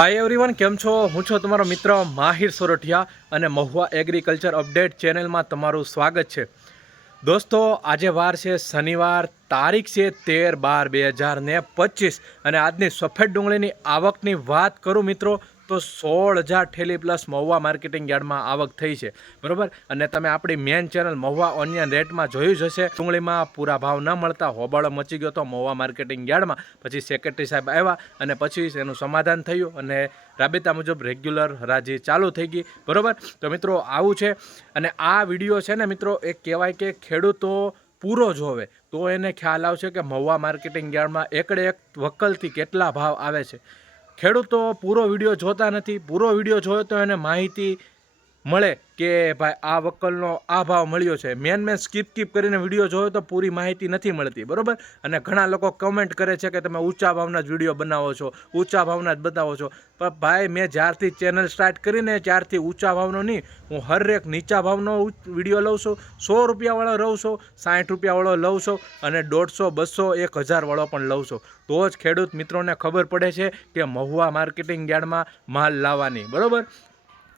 Hi everyone केम छो हूँ छो तमारो मित्र माहिर सोरठिया અને મહુવા એગ્રીકલ્ચર અપડેટ ચેનલમાં તમારું સ્વાગત છે। દોસ્તો આજે વાર છે શનિવાર, તારીખ છે 13/12/2025 અને આજની સફેદ ડુંગળીની આવકની વાત કરું મિત્રો તો 16,000 ઠેલી પ્લસ મહુવા માર્કેટિંગ યાર્ડમાં આવક થઈ છે, બરાબર। અને તમે આપણી મેન ચેનલ મહુવા ઓનિયન રેટમાં જોયું જ હશે। ડુંગળીમાં પૂરા ભાવ ન મળતા હોબાળો મચી ગયો તો મહુવા માર્કેટિંગ યાર્ડમાં। પછી સેક્રેટરી સાહેબ આવ્યા અને પછી એનું સમાધાન થયું અને રાબેતા મુજબ રેગ્યુલર હરાજી ચાલુ થઈ ગઈ, બરાબર। તો મિત્રો આવું છે અને આ વિડીયો છે ને મિત્રો એ કહેવાય કે ખેડૂતો પૂરો જોવે તો એને ખ્યાલ આવશે કે મહુવા માર્કેટિંગ યાર્ડમાં એકડે એક વકલથી કેટલા ભાવ આવે છે। ખેડૂતો પૂરો વિડીયો જોતા નથી, પૂરો વિડીયો જોયો તો એને માહિતી મળે કે ભાઈ આ વકલનો આ ભાવ મળ્યો છે। મેન સ્કીપ કરીને વિડીયો જોયો તો પૂરી માહિતી નથી મળતી, બરાબર। અને ઘણા લોકો કમેન્ટ કરે છે કે તમે ઊંચા ભાવના જ વિડીયો બનાવો છો, ઊંચા ભાવના જ બતાવો છો, પણ ભાઈ મેં જ્યારથી ચેનલ સ્ટાર્ટ કરીને ત્યારથી ઊંચા ભાવનો નહીં, હું હરેક નીચા ભાવનો વિડીયો લઉં છું। 100 રૂપિયાવાળો લઉં છું, 60 રૂપિયાવાળો લઉં છું અને 150, 200, 1000 વાળો પણ લઉં છું। તો જ ખેડૂત મિત્રોને ખબર પડે છે કે મહુવા માર્કેટિંગ યાર્ડમાં માલ લાવવાની, બરાબર।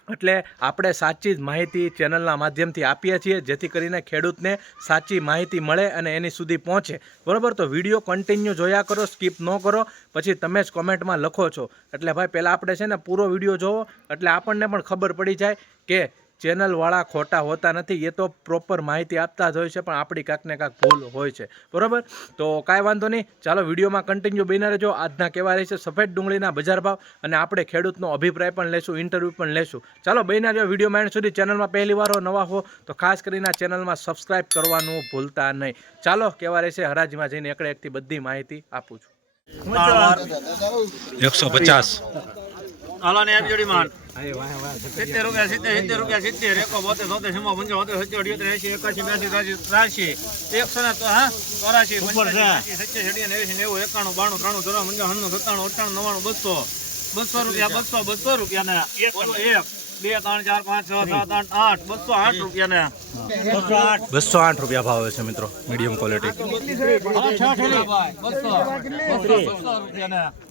એટલે આપણે સાચી જ માહિતી ચેનલના માધ્યમથી આપીએ છીએ જેથી કરીને ખેડૂતને સાચી માહિતી મળે અને એની સુધી પહોંચે, બરાબર। તો વિડીયો કન્ટિન્યુ જોયા કરો, સ્કીપ ન કરો, પછી તમે જ કોમેન્ટમાં લખો છો। એટલે ભાઈ પહેલાં આપણે છે ને પૂરો વિડીયો જોવો એટલે આપણને પણ ખબર પડી જાય કે ચેનલવાળા ખોટા હોતા નથી, એ તો પ્રોપર માહિતી આપતા જ હોય છે, પણ આપણી કાંકને કાંક ભૂલ હોય છે, બરાબર। તો કાંઈ વાંધો નહીં, ચાલો વિડીયોમાં કન્ટિન્યુ બન્યા રહેજો। આજના કેવા રહેશે સફેદ ડુંગળીના બજાર ભાવ અને આપણે ખેડૂતનો અભિપ્રાય પણ લેશું, ઇન્ટરવ્યૂ પણ લેશું। ચાલો બન્યા રહેજો વિડીયોમાં એન્ડ સુધી। ચેનલમાં પહેલી વાર હો, નવા હો તો ખાસ કરીને આ ચેનલમાં સબસ્ક્રાઈબ કરવાનું ભૂલતા નહીં। ચાલો કેવા રહેશે હરાજીમાં જઈને એકડે એકથી બધી માહિતી આપું છું। 150 હાલો ને જોડી માન 70 રૂપિયા 70 રૂપિયા 70 1 72 74 75 77 81 82 100 તો હા 84 85 90 91 92 93 94 95 97 રૂપિયા 200 રૂપિયા ને 1 2 3 4 5 6 7 8 8 208 રૂપિયા ને 208 રૂપિયા ભાવ છે મિત્રો, મીડિયમ ક્વોલિટી।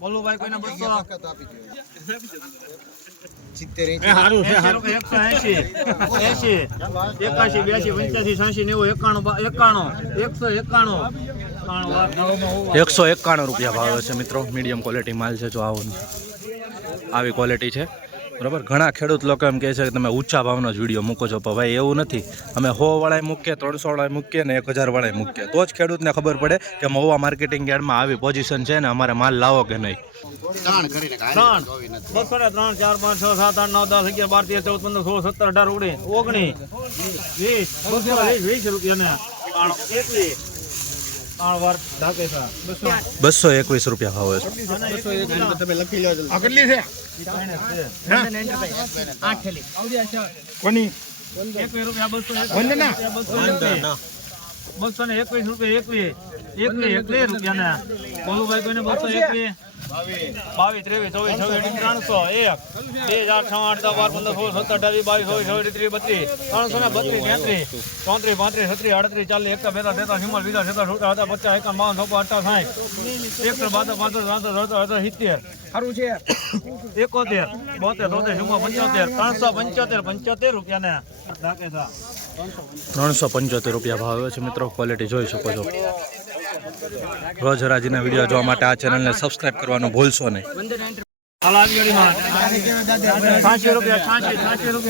બોલો ભાઈ કોઈને 191 રૂપિયા ભાવ છે મિત્રો, મીડિયમ ક્વોલિટી માલ છે। જો આવી ક્વોલિટી છે, બરાબર। ઘણા ખેડૂત લોકો એમ કહે છે કે તમે ઊંચા ભાવનો જ વિડીયો મૂકો છો, પણ ભાઈ એવું નથી। અમે 100 વાળાએ મૂકીએ, 300 વાળાએ મૂકીએ ને 1000 વાળાએ મૂકીએ તો જ ખેડૂતને ખબર પડે કે મહુવા માર્કેટિંગ યાર્ડમાં આવી પોઝિશન છે ને અમારે માલ લાવો કે નહીં। 3 4 5 6 7 8 9 10 11 12 13 14 15 16 17 18 19 20 રૂપિયા ને 221 રૂપિયા ભાવ છે। તમે લખી લો આ કેટલી છે? 8 થેલી કોની 21 રૂપિયા 221 221 રૂપિયા 21 રૂપિયા ને બોલું ભાઈ કોઈને 221 22 23 24 26 375 રૂપિયા ભાવ છે મિત્રો, ક્વોલિટી જોઈ શકો છો। રોજ હરાજીના વિડીયો જોવા માટે આ ચેનલને સબસ્ક્રાઇબ કરવાનું ભૂલશો નહીં। 86 રૂપિયા 86 રૂપિયા 86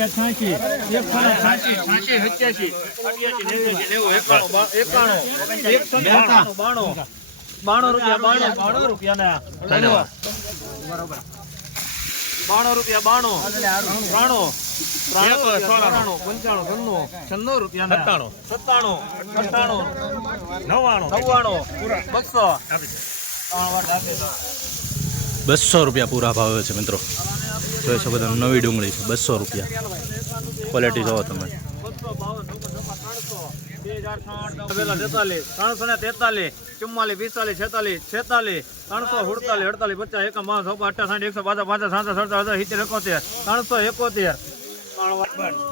92 રૂપિયા ને 92 રૂપિયા 96 રૂપિયા 200 રૂપિયા પૂરા ભાવે છે મિત્રો, જોઈ શકો છો નવી ડુંગળી છે 200 રૂપિયા, ક્વોલિટી જોવો તમે। 343 44 45 46 46 347 48 50 51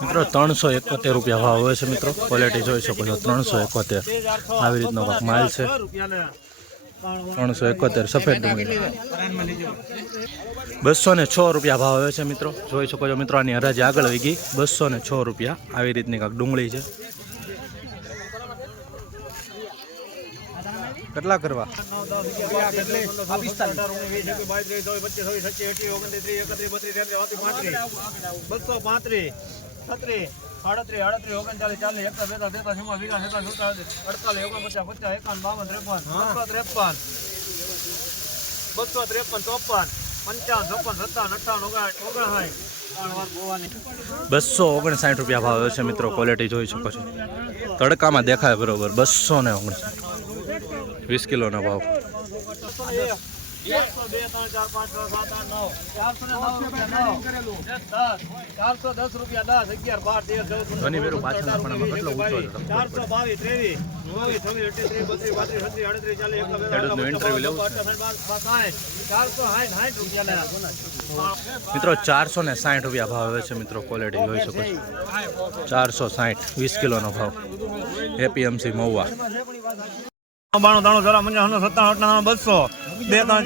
મિત્રો 371 રૂપિયા ભાવ હોય છે મિત્રો, ક્વોલિટી જોઈ શકો છો 371। આવી રીતનો માલ છે। 371 સફેદ ડુંગળી 206 રૂપિયા ભાવ આવે છે મિત્રો. જોઈ શકો છો મિત્રો, આની હરાજી આગળ આવી ગઈ. 206 રૂપિયા આવી રીતની કાંક ડુંગળી છે. કેટલા કરવા? 259 રૂપિયા ભાવ આવે છે મિત્રો. ક્વોલિટી જોઈ શકો છો, તડકામાં દેખાય બરોબર. 259 20 કિલોનો ભાવ. 410 રૂપિયા 10 11 મિત્રો 460 રૂપિયા ભાવ આવે છે મિત્રો. ક્વોલિટી જોઈ શકો છો, 460 20 કિલોનો ભાવ. એપીએમસી મહુવા. 92 93 જરા 55 57 58 200 2 3 4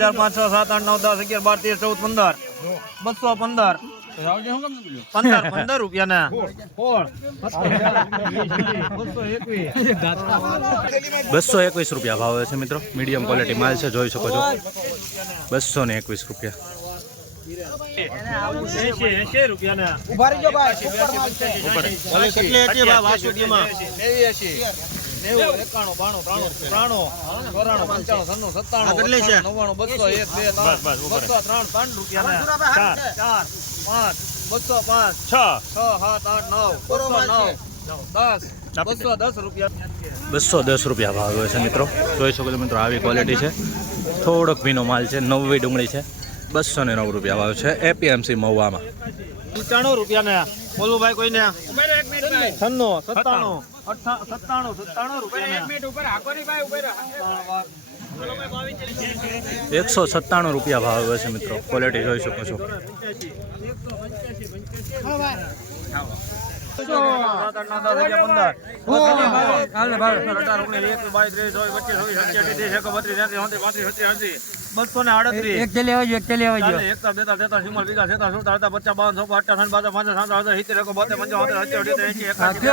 5 6 7 8 9 10 11 12 13 14 15 રૂપિયા ને 221 રૂપિયા ભાવ આવે છે મિત્રો. મીડિયમ ક્વોલિટી માલ છે, જોઈ શકો છો. 221 રૂપિયા. 80 રૂપિયા ને ઉભા રહીજો ભાઈ. 210 રૂપિયા ભાવ આવે છે મિત્રો. જોઈ શકો છો મિત્રો, આવી ક્વોલિટી છે. થોડોક ભીનો માલ છે. 90 ડુંગળી છે. 209 રૂપિયા ભાવ છે એપીએમસી મહુવામાં. 95 રૂપિયા ને બોલું ભાઈ કોઈને 96 97 97 રૂપિયા 197 રૂપિયા ભાવ આવે છે મિત્રો. ક્વોલિટી જોઈ શકો છો. 238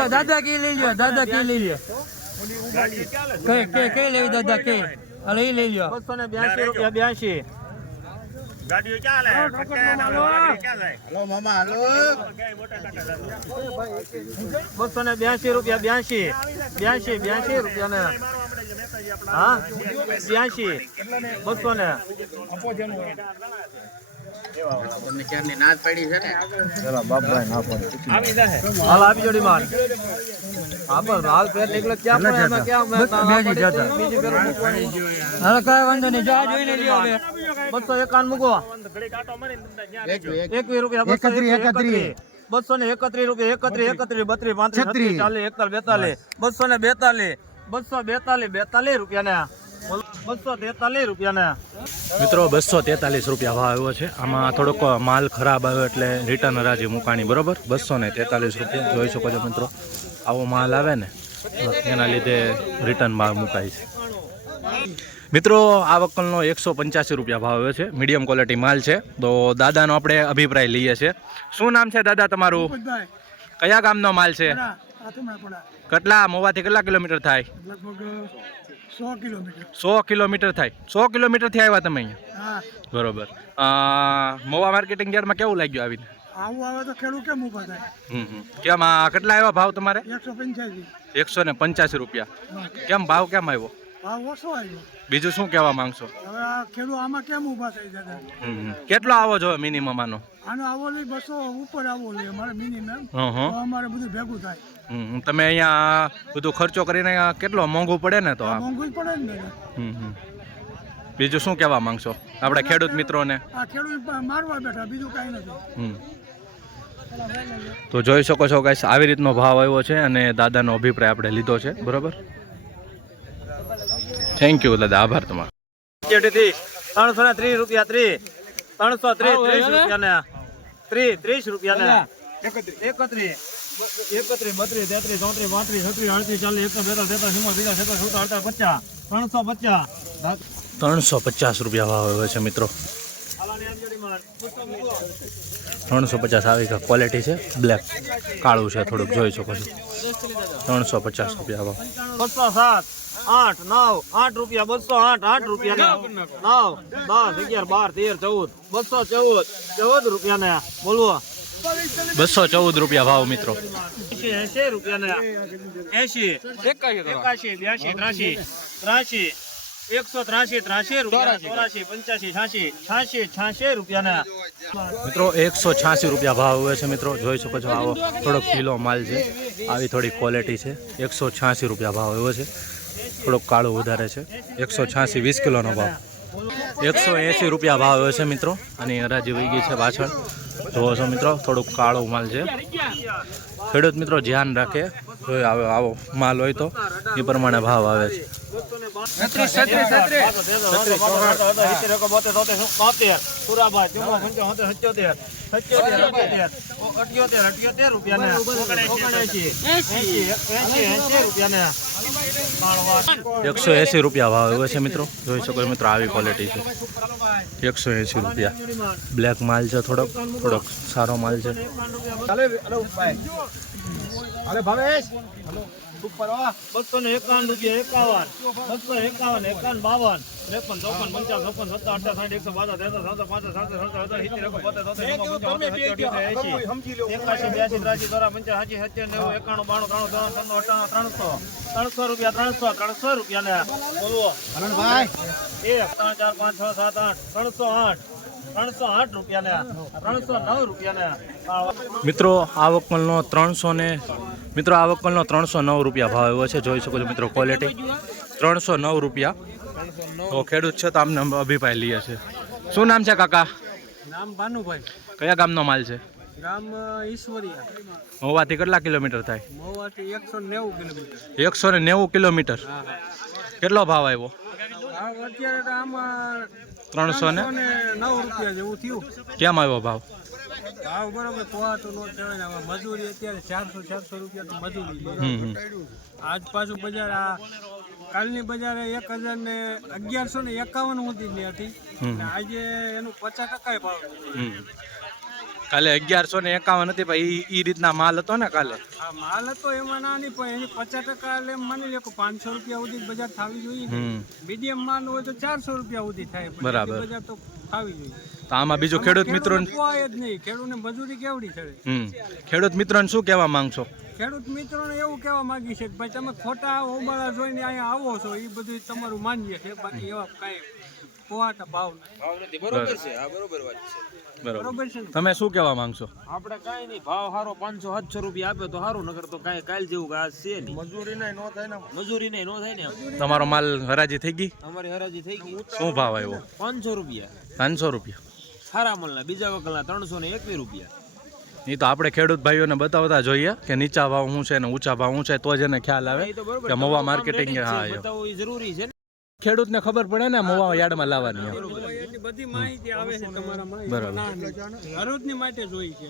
દાદા કે લઈ લ્યો, દાદા કે લઈ લ્યો. કઈ લેવી દાદા કે લઈ લ્યો. 282 રૂપિયા 82 ગાડીઓ ચાલે હલો મામા હલો 282 રૂપિયા 82 રૂપિયા ને હા 82 200 ને હાલ આપી જોડી માર હાલ ફેર નીકળે ક્યાં પણ એમાં ક્યાં હાલો કઈ વાંધો નહીં, જો આ જોઈને લ્યો હવે. 251 મૂકો 21 રૂપિયા 231 રૂપિયા 31 32 40 242 રૂપિયા ને 243 રૂપિયા ને મિત્રો 243 રૂપિયા ભાવ આવ્યો છે. આમાં થોડોક માલ ખરાબ આવ્યો એટલે રિટર્ન હરાજી મુકાણી બરોબર. 243 રૂપિયા જોઈ શકો છો મિત્રો. આવો માલ આવે ને એના લીધે રિટર્ન ભાવ મુકાય છે મિત્રો. આ વકલનો 185 રૂપિયા ભાવ આવે છે. મીડિયમ ક્વોલિટી માલ છે. તો દાદાનો આપણે અભિપ્રાય લઈએ છીએ. શું નામ છે દાદા તમારું? કયા ગામનો માલ છે? કેટલા મહુવાથી કેટલા કિલોમીટર થાય? 100 કિલોમીટર થાય. 100 કિલોમીટરથી આવ્યા તમે અહીંયા બરોબર. મહુવા માર્કેટિંગ યાર્ડમાં કેવું લાગ્યું આવીને? આવું આવે તો ખેડૂત કેમ ઉભા થાય? કેમ કેટલા આવ્યા ભાવ તમારે? 185. 185 રૂપિયા. કેમ ભાવ કેમ આવ્યો? ભાવ ઓછો આવ્યો. બીજું શું કહેવા માંગશો? હવે આ ખેડૂત આમાં કેમ ઉભા થઈ દાદા? કેટલો આવો જોઈએ મિનિમમ આનો? આનો આવો લઈ 200 ઉપર આવો લઈ અમારે મિનિમમ. તો અમારે બધું ભેગું થાય. તમે અહીંયા બધું ખર્ચો કરીને કેટલો મોંઘું પડે ને તો? મોંઘું જ પડે ને દાદા. બીજું શું કહેવા માંગશો આપણે ખેડૂત મિત્રોને? આ ખેડૂત મારવા બેઠા, બીજું કાંઈ નથી. તો જોઈ શકો છો ગાઈસ, આવી રીતનો ભાવ આવ્યો છે અને દાદાનો અભિપ્રાય આપણે લીધો છે બરોબર. થેન્ક યુ દાદા, આભાર તમારો. 330 રૂપિયા 330 રૂપિયા ને 30 રૂપિયા ને 31 32 33 34 35 36 37 40 41 42 43 44 45 50 350 350 રૂપિયા ભાવ આવ્યો છે મિત્રો. હાલાની આ જોડી માન 350 આવી ક્વોલિટી છે, બ્લેક કાળું છે થોડુંક, જોઈ શકો છો. 350 રૂપિયા ભાવ. 207 8 9 8 રૂપિયા 208 8 રૂપિયા 9 10 11 12 13 14 214 રૂપિયા ને બોલવો. 214 રૂપિયા ભાવ મિત્રો. 80 રૂપિયા ને 80 81 82 83 183 રૂપિયા 84 85 86 86 રૂપિયા ને મિત્રો 186 રૂપિયા ભાવ આવે છે મિત્રો, જોઈ શકો છો. આવો થોડોક કિલો માલ છે, આવી થોડી ક્વોલિટી છે. 186 રૂપિયા ભાવ આવ્યો છે, થોડોક કાળું વધારે છે. 186 20 કિલોનો ભાવ. 180 રૂપિયા ભાવ આવ્યો છે મિત્રો. અને હરાજી વહી ગઈ છે પાછળ, જોવો છો મિત્રો. થોડુંક કાળો માલ છે. ખેડૂત મિત્રો ધ્યાન રાખે, જો આવો માલ હોય તો એ પ્રમાણે ભાવ આવે છે. 180 રૂપિયા ભાવ આવ્યો છે મિત્રો, જોઈ શકો મિત્રો. આવી ક્વોલિટી છે. 180 રૂપિયા. બ્લેક માલ છે, થોડોક સારો માલ છે. અરે ભાવેશ 251 રૂપિયા 51 251 51 52 53 54 55 300 રૂપિયા ને બોલવો. 1 3 4 5 6 7 8 308 રૂપિયા ને 309 રૂપિયા ને મિત્રો આવકમલનો 309 રૂપિયા ભાવ આવ્યો છે, જોઈ શકો છો મિત્રો. ક્વોલિટી 309 રૂપિયા. તો ખેડૂત છે તો આમને અભિપ્રાય લઈએ છે. શું નામ છે કાકા? નામ ભાનુભાઈ. કયા ગામનો માલ છે? ગામ ઈશ્વરિયા. મહુવાથી કેટલા કિલોમીટર થાય? મહુવાથી 190 કિલોમીટર. 190 કિલોમીટર. કેટલો ભાવ આવ્યો? અત્યારે તો આમાં 309 રૂપિયા જેવું થયું. કેમ આવ્યો ભાવ? ભાવ બરોબર પોહાતું નો કહેવાય ને. આમાં મજૂરી અત્યારે 400 રૂપિયા તો મજૂરી લે. આજ પાછું બજાર આ કાલની બજારે 1151 સુધીની હતી. આજે એનું 50% ભાવ. કાલે 1151 હતી, પણ એ રીતના માલ હતો ને કાલે. આ માલ હતો એમાં ના નહીં, પણ એની 50% એટલે માની લે કે 500 રૂપિયા સુધી બજાર થવી જોઈએ. મીડિયમ માલ હોય તો 400 રૂપિયા સુધી થાય. બરાબર. બજાર તો થવી જોઈએ. તો આમાં બીજું ખેડૂત મિત્રો પોહાય જ નહીં. ખેડૂતને મજૂરી કેવડી ચડે. ખેડૂત મિત્રોને શું કહેવા માંગશો? ખેડૂત મિત્રોને એવું કહેવા માંગી છે કે ભાઈ તમે ખોટા ઓબાળા જોઈને અહીંયા આવો છો, એ બધું તમારું માન્ય છે. બાકી એવા કાંઈ પોહાતા ભાવ નથી. બરોબર છે. આ બરોબર વાત છે. બરોબર છે ને? તમે શું કહેવા માંગશો? આપણે કાંઈ નહીં, ભાવ સારો 500-700 રૂપિયા આપે તો સારું, નકર તો કાંઈ કાલ જેવું કે આજ છે નહીં. મજૂરી નહીં નો થાય ને. તમારો માલ હરાજી થઈ ગઈ? અમારી હરાજી થઈ ગઈ. શું ભાવ આવ્યો? 500 રૂપિયા 500 રૂપિયા. સારા માલના. બીજા વકલના 321 રૂપિયા. એ તો આપણે ખેડૂત ભાઈઓને બતાવતા જોઈએ કે નીચા ભાવ શું છે ને ઊંચા ભાવ શું છે, તો જ એને ખ્યાલ આવે કે મહુવા માર્કેટિંગ. હા, બતાવવું એ જરૂરી છે ને. ખેડૂતને ખબર પડે ને મહુવા યાર્ડમાં લાવવાની. એટલી બધી માહિતી આવે છે તમારામાં. બરાબર. હરોજની માટે જોઈ છે.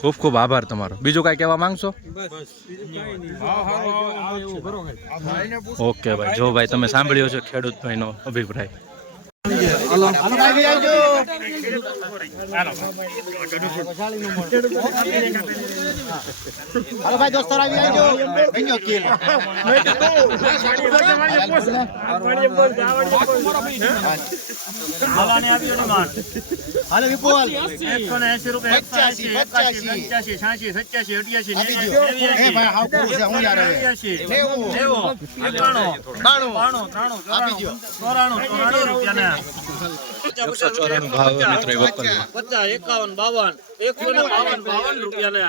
ખૂબ ખૂબ આભાર તમારો. બીજું કાંઈ કહેવા માંગશો? બસ બીજું કાંઈ નહીં. ઓકે ભાઈ. જો ભાઈ તમે સાંભળ્યો છે ખેડૂત ભાઈનો અભિપ્રાય. હાલો ભાઈ દોસ્તો આવી આવજો. બીજો કિલ હાલાને આવી ને માન. હાલો વિપુલ 180 રૂપિયા 81 85 86 87 88 એ ભાઈ હાવ પૂરું છે. હું યાર હવે 90 રૂપિયા ને 194 ભાવ મિત્રો એ વકલનો. 50 51 52 રૂપિયા ને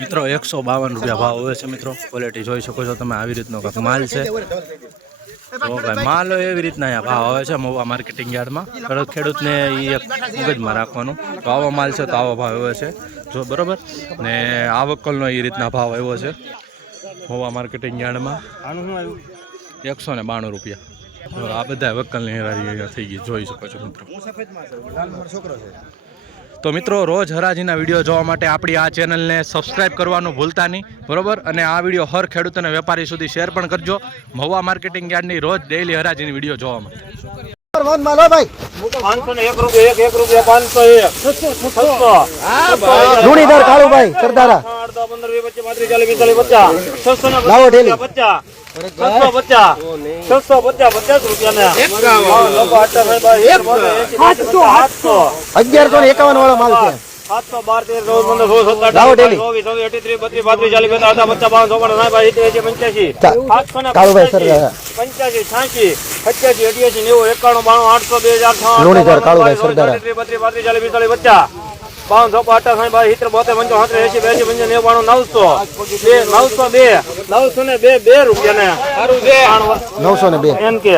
મિત્રો 152 રૂપિયા ભાવ હોય છે મિત્રો. ક્વોલિટી જોઈ શકો છો તમે. આવી રીતનો કાંઈક માલ છે. તો ભાઈ માલ એવી રીતના અહીંયા ભાવ આવે છે મહુવા માર્કેટિંગ યાર્ડમાં. ખેડૂતને એ એક મગજમાં રાખવાનું તો આવો માલ છે તો આવો ભાવ આવ્યો છે. જો બરોબર ને આ વકલનો એ રીતના ભાવ આવ્યો છે મહુવા માર્કેટિંગ યાર્ડમાં. 192 રૂપિયા. આ બધા વકલની હેરારી અહીંયા થઈ ગઈ, જોઈ શકો છો મિત્રો. તો મિત્રો રોજ હરાજીના વિડીયો જોવા માટે આપણી આ ચેનલને સબસ્ક્રાઇબ કરવાનું ભૂલતા નહીં, બરોબર. અને આ વિડીયો હર ખેડૂત અને વેપારી સુધી શેર પણ કરજો, મહુવા માર્કેટિંગ યાર્ડની રોજ ડેઈલી હરાજીની વિડીયો જોવા માટે. 501 રૂપિયા, એક રૂપિયા 501 લુણીધર કાળુભાઈ સરદારા 8 10 15 20 25 30 40 લાવો 50 ઢેલી. 50 રૂપિયા 1151 વાળો માલ છે. 712 13 14 લાવો 15 ઢેલી. 16 23 32 33 40 50 55 કાળુભાઈ સરદારા 85 86 87 88 90 91 92 800 લુણીધર કાળુભાઈ સરદારા 32 33 40 50 902 રૂપિયા ને 902. એમ કે